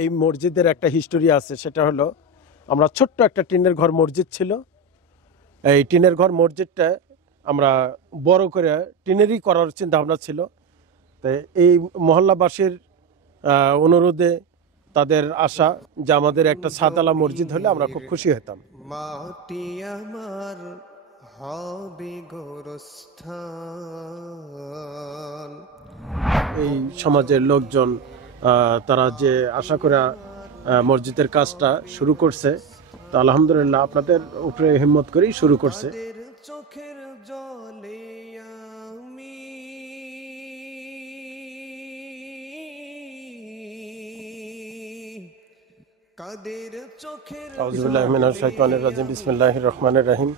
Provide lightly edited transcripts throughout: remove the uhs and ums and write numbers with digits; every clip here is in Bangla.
এই মসজিদের একটা হিস্টোরি আছে, সেটা হলো আমরা ছোট্ট একটা টিনের ঘর মসজিদ ছিল। এই টিনের ঘর মসজিদটা আমরা বড় করে টিনেরই করার চিন্তা ভাবনা ছিল। তো এই মহল্লাবাসীর অনুরোধে, তাদের আশা যে আমাদের একটা সাততলা মসজিদ হলে আমরা খুব খুশি হতাম। মাটি আমার হবে গোরস্থান। এই সমাজের লোকজন তারা যে আশা করে মসজিদের কাজটা শুরু করছে, তো আলহামদুলিল্লাহ আপনাদের উপরে হিম্মত করেই শুরু করছে। চোখের জলে আমি কাদের চোখের আউযুবিল্লাহি মিনাশ শাইতানির রাজিম। বিসমিল্লাহির রহমানির রহিম।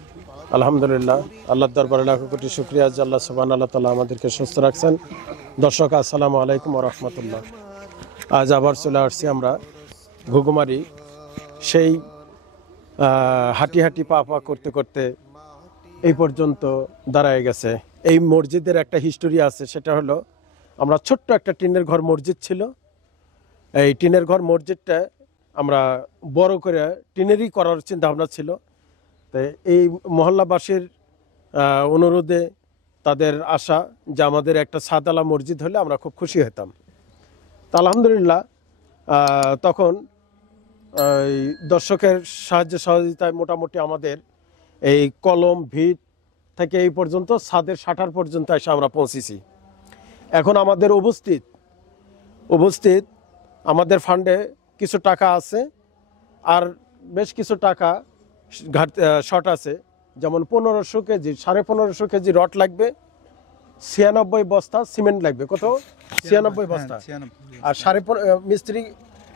আলহামদুলিল্লাহ, আল্লাহর দরবারে লাখ কোটি শুকরিয়া যে আল্লাহ সুবহানাহু ওয়া তাআলা আমাদেরকে সুস্থ রাখছেন। দর্শক, আসসালামু আলাইকুম ওয়া রাহমাতুল্লাহ। আজ আবার চলে আসছি আমরা ঘুঘুমারি। সেই হাঁটি হাঁটি পা পা করতে করতে এই পর্যন্ত দাঁড়ায় গেছে। এই মসজিদের একটা হিস্টোরি আছে, সেটা হলো আমরা ছোট্ট একটা টিনের ঘর মসজিদ ছিল। এই টিনের ঘর মসজিদটা আমরা বড় করে টিনেরই করার চিন্তা ভাবনা ছিল। তো এই মহল্লাবাসীর অনুরোধে, তাদের আশা যে আমাদের একটা সাততলা মসজিদ হলে আমরা খুব খুশি হতাম। তা আলহামদুলিল্লাহ তখন এই দর্শকের সাহায্য সহযোগিতায় মোটামুটি আমাদের এই কলম ভিট থেকে এই পর্যন্ত ছাদের শাটার পর্যন্ত এসে আমরা পৌঁছেছি। এখন আমাদের উপস্থিত আমাদের ফান্ডে কিছু টাকা আছে, আর বেশ কিছু টাকা শর্ট আছে। যেমন 1500 কেজি 1550 কেজি রড লাগবে, 96 বস্তা সিমেন্ট লাগবে। কত? 96 বস্তা। আর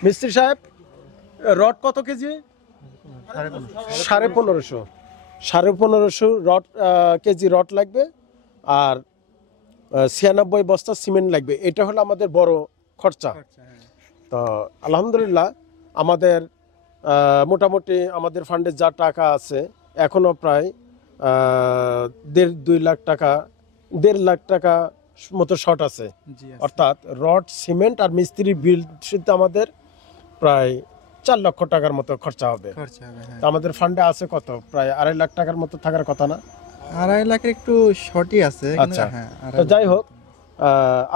মিস্ত্রি সাহেব, রড কত কেজি? 1550 রড কেজি রড লাগবে, আর 96 বস্তা সিমেন্ট লাগবে। এটা হলো আমাদের বড় খরচা। তো আলহামদুলিল্লাহ আমাদের মোটামুটি আমাদের ফান্ডে যা টাকা আছে এখনো প্রায় 1.5 লাখ টাকা মতো শর্ট আছে। অর্থাৎ রড, সিমেন্ট আর মিস্ত্রি বিল শুদ্ধ আমাদের প্রায় 4 লক্ষ টাকার মতো খরচা হবে। তো আমাদের ফান্ডে আছে কত? প্রায় 2.5 লাখ টাকার মতো থাকার কথা না? 2.5 লাখের একটু শর্টই আছে। আচ্ছা, তো যাই হোক,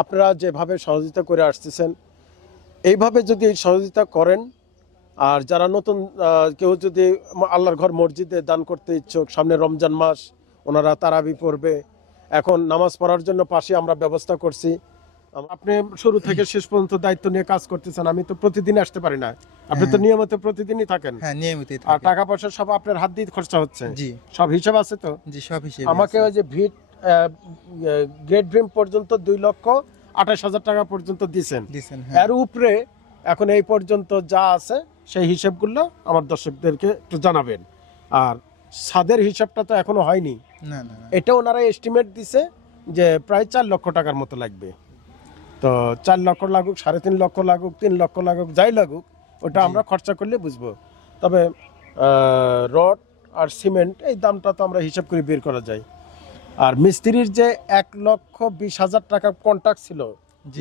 আপনারা যেভাবে সহযোগিতা করে আসতেছেন, এইভাবে যদি সহযোগিতা করেন, আর যারা নতুন কেউ যদি আল্লাহর ঘর মসজিদে দান করতে ইচ্ছুক, সামনে রমজান মাস, ওনারা তারাবি পড়বে। এখন নামাজ পড়ার জন্য পাশে আমরা ব্যবস্থা করছি। আপনি শুরু থেকে শেষ পর্যন্ত দায়িত্ব নিয়ে কাজ করতেছেন। আমি তো প্রতিদিন আসতে পারি না, আপনি তো নিয়মিত প্রতিদিনই থাকেন। হ্যাঁ, নিয়মিতই আর টাকা পয়সা সব আপনার হাত দিয়ে খরচা হচ্ছে। জি, সব হিসাব আছে তো? জি, সব হিসেবে আমাকে ওই যে ভিট গ্রেট ভীম পর্যন্ত 2,28,000 টাকা পর্যন্ত দিয়েছেন। এর উপরে এখন এই পর্যন্ত যা আছে সেই হিসাবগুলো আমার দর্শকদেরকে একটু জানাবেন। আর ছাদের হিসাবটা তো এখনো হয়নি। না, এটা ওনারা এস্টিমেট দিছে যে প্রায় 4 লক্ষ টাকার মতো লাগবে। তো 4 লক্ষ লাগুক, 3.5 লক্ষ লাগুক, 3 লক্ষ লাগুক, যাই লাগুক, ওটা আমরা খরচা করলে বুঝবো। তবে রড আর সিমেন্ট এই দামটা তো আমরা হিসাব করে বের করা যায়। আর মিস্ত্রির যে 1,20,000 টাকা কন্ট্রাক্ট ছিল,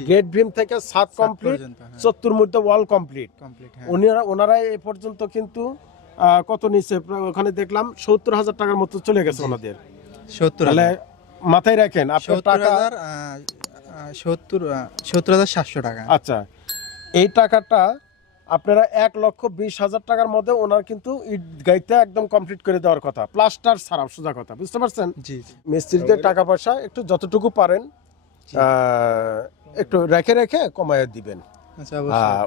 গ্রেট ভীম থেকে ছাদ কমপ্লিট, 70 মধ্যে ওয়াল কমপ্লিট, ওনারা এ পর্যন্ত কিন্তু কত নিচে, ওখানে দেখলাম 70,000 টাকার মতো চলে গেছে ওনাদের। 70,000 মাথায় রাখেন আপনার টাকা 70,700 টাকা। আচ্ছা, এই টাকাটা আপনারা 1,20,000 টাকার মধ্যে ওনার কিন্তু ইট গাইতে একদম কমপ্লিট করে দেওয়ার কথা, প্লাস্টার ছাড়া, সোজা কথা, বুঝতে পারছেন? জি। মিস্ত্রিদের টাকা পয়সা একটু যতটুকু পারেন একটু রেখে রেখে কমায় দিবেন।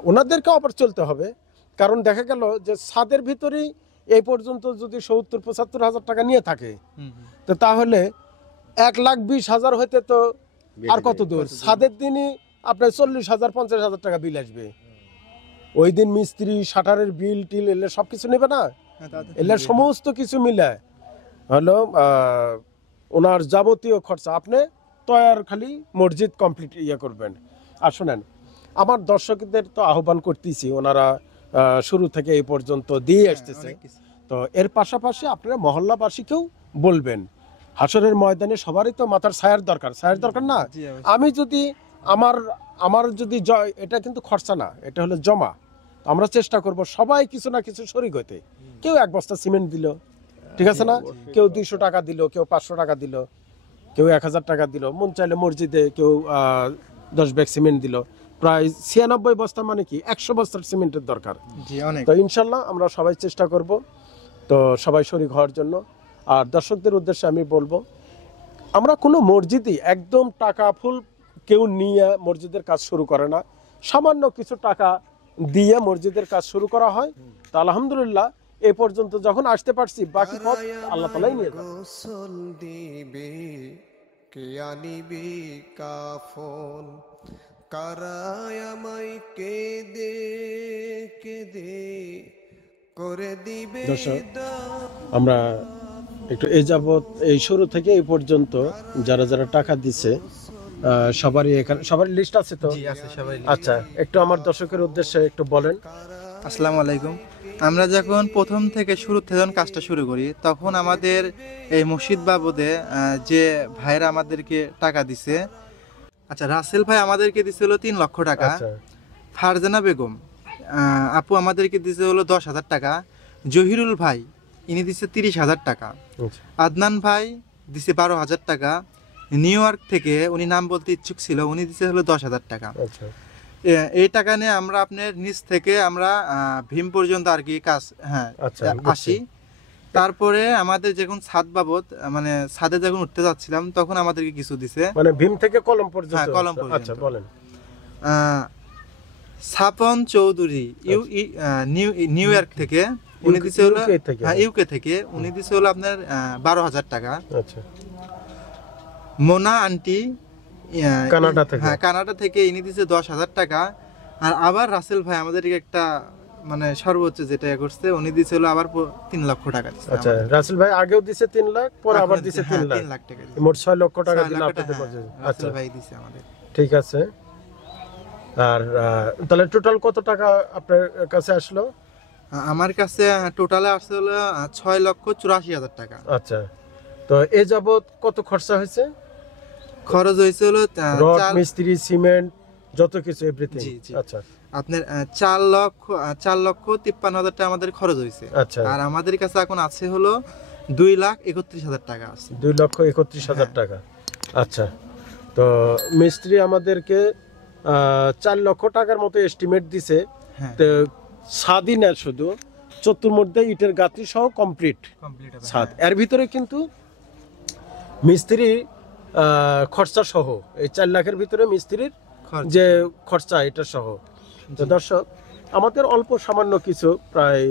ওনাদেরকে আবার চলতে হবে, কারণ দেখা গেল যে ছাদের ভিতরেই এই পর্যন্ত যদি 70-75,000 টাকা নিয়ে থাকে, তো তাহলে 1,20,000 হইতে তো আর কত দূর? ছাদের দিনই আপনার 40,000-50,000 টাকা বিল আসবে। ওই দিন মিস্ত্রি, শাটারের বিল টিল এলে সবকিছু নেবে না, এলে সমস্ত কিছু মিলে হলো ওনার যাবতীয় খরচা। আপনি তৈয়ার খালি মসজিদ কমপ্লিট করবেন। আর শোনেন, আমার দর্শকদের তো আহ্বান করতেছি, ওনারা শুরু থেকে এই পর্যন্ত দিয়ে আসতেছে। তো এর পাশাপাশি আপনারা মহল্লাবাসীকেও বলবেন, হাসরের ময়দানে সবারই তো মাথার ছায়ার দরকার না? আমি যদি আমার যদি এটা কিন্তু খরচা না, এটা হলো জমা। আমরা চেষ্টা করব সবাই কিছু না কিছু শরিক হইতে। কেউ 1 বস্তা সিমেন্ট দিল, ঠিক আছে না, কেউ 200 টাকা দিল, কেউ 500 টাকা দিল, কেউ 1000 টাকা দিল, মন চাইলে মসজিদে কেউ 10 ব্যাগ সিমেন্ট দিল। প্রায় 96 বস্তা, মানে কি 100 বস্তার সিমেন্টের দরকার। জি অনেক। তো ইনশাল্লাহ আমরা সবাই চেষ্টা করব, তো সবাই শরিক হওয়ার জন্য। আর দর্শকদের উদ্দেশ্যে আমি বলবো, আমরা কোনো মসজিদই একদম টাকা ফুল কেউ নিয়ে মসজিদের কাজ শুরু করে না। সামান্য কিছু টাকা দিয়ে মসজিদের কাজ শুরু করা হয়। তো আলহামদুলিল্লাহ এই পর্যন্ত যখন আসতে পারছি, বাকি পথ আল্লাহ তাআলাই নিয়ে যাবে। গোসল দিবে কে আনিবে কাফন, কারায় আমায় কেঁদে কেঁদে করে দিবে দর্শক, দান। আমরা একটু এই যাবৎ এই শুরু থেকে এই পর্যন্ত যারা যারা টাকা দিছে সবারই এখানে সবার লিস্ট আছে তো? জি আছে সবাই। আচ্ছা, একটু আমার দর্শকের উদ্দেশ্যে একটু বলেন। আসসালামু আলাইকুম। আমরা যখন প্রথম থেকে শুরু থেকে যখন কাজটা শুরু করি, তখন আমাদের এই মসজিদ বাবদে যে ভাইরা আমাদেরকে টাকা দিছে, আচ্ছা রাসেল ভাই আমাদেরকে দিছে হলো 3 লক্ষ টাকা। আচ্ছা, ফারজানা বেগম আপু আমাদেরকে দিছে হলো 10,000 টাকা। জহিরুল ভাই ইনি দিছে 30,000 টাকা। আচ্ছা, আদনান ভাই দিছে 12,000 টাকা। নিউ ইয়র্ক থেকে উনি নাম বলতে ইচ্ছুক ছিল, উনি দিছে হলো 10,000 টাকা। আচ্ছা, এই টাকা নিয়ে আমরা আপনার নিচ থেকে আমরা ভীম পর্যন্ত আর কি কাজ আচ্ছা, আসি। তারপরে আমাদের যখন ছাদ বাবদ মানে ছাদে যখন উঠতে যাচ্ছিলাম, তখন আমাদেরকে কিছু দিছে, মানে ভীম থেকে কলম পর্যন্ত। হ্যাঁ, কলম পর্যন্ত। আচ্ছা, বলেন। সাপন চৌধুরী নিউ ইয়র্ক থেকে উনি দিছে হলো, UK থেকে। হ্যাঁ ইউকে থেকে উনি দিছে হলো আপনার 12,000 টাকা। আচ্ছা, মোনা আন্টি কানাডা থেকে। হ্যাঁ কানাডা থেকে ইনি দিছে 10,000 টাকা। আর আবার রাসেল ভাই আমাদেরকে একটা মানে সর্বোচ্চ যেটা করছে, উনি দিছে হলো আবার 3 লক্ষ টাকা দিছে। আচ্ছা, রাসেল ভাই আগেও দিছে 3 লাখ, পরে আবার দিছে 3 লাখ। 3 লাখ টাকা দিছে। মোট 6 লক্ষ টাকা 6 দিল লাখ আপনাদের টাকা, পর্যন্ত। হ্যাঁ, আচ্ছা, রাসেল ভাই দিছে আমাদের। ঠিক আছে। আর তাহলে টোটাল কত টাকা আপনার কাছে আসলো? আমার কাছে টোটালে আসছে হলো 6,84,000 টাকা। আচ্ছা, তো এ যাবত কত খরচা হয়েছে? খরচ হয়েছে হলো রড, মিস্ত্রি, সিমেন্ট, যত কিছু এভরিথিং। জি, জি। আচ্ছা, আপনার 4,53,000 টাকা আমাদের খরচ হয়েছে। আচ্ছা। আর আমাদের কাছে এখন আছে হলো 2,31,000 টাকা আছে। 2,31,000 টাকা। আচ্ছা, তো মিস্ত্রি আমাদেরকে 4 লক্ষ টাকার মতো এস্টিমেট দিছে। হ্যাঁ, তো ছাদই না, শুধু চতুর্মধ্যে ইটের গাঁথরি সহ কমপ্লিট কমপ্লিট হবে। ছাদ। এর ভিতরে কিন্তু মিস্ত্রি খরচা সহ, এই 4 লাখের ভিতরে মিস্ত্রির খরচ। যে খরচা এটা সহ। তো দর্শক, আমাদের অল্প সামান্য কিছু প্রায়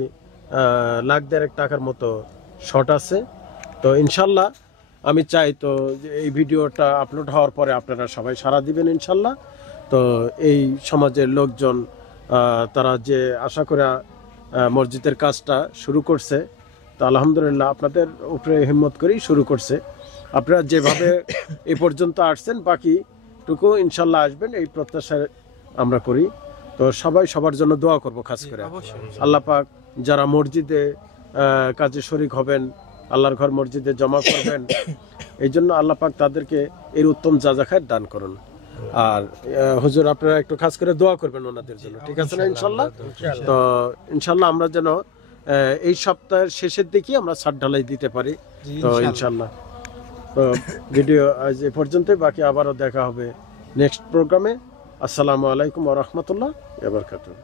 1,50,000 টাকার মতো শর্ট আছে। তো ইনশাল্লাহ আমি চাই তো যে এই ভিডিওটা আপলোড হওয়ার পরে আপনারা সবাই সাড়া দিবেন ইনশাল্লাহ। তো এই সমাজের লোকজন তারা যে আশা করে মসজিদের কাজটা শুরু করছে, তো আলহামদুলিল্লাহ আপনাদের উপরে হিম্মত করেই শুরু করছে। আপনারা যেভাবে এই পর্যন্ত আসছেন, বাকিটুকু ইনশাল্লাহ আসবেন, এই প্রত্যাশা আমরা করি। তো সবাই সবার জন্য দোয়া করব, খাস করে অবশ্যই। আল্লাহ পাক যারা মসজিদে কাজে শরিক হবেন, আল্লাহর ঘর মসজিদে জমা করবেন, এই জন্য আল্লাহ পাক তাদেরকে এর উত্তম যাজাখায়ের দান করুন। আর হুজুর আপনারা একটু খাস করে দোয়া করবেন ওনাদের জন্য, ঠিক আছে না? ইনশাল্লাহ। তো ইনশাল্লাহ আমরা যেন এই সপ্তাহের শেষের দিকে আমরা ছাদ ঢালাই দিতে পারি। তো ইনশাল্লাহ। তো ভিডিও আজ এ পর্যন্তই, বাকি আবারও দেখা হবে নেক্সট প্রোগ্রামে। আসসালামু আলাইকুম ওয়া রাহমাতুল্লাহ ওয়া বারাকাতুহু।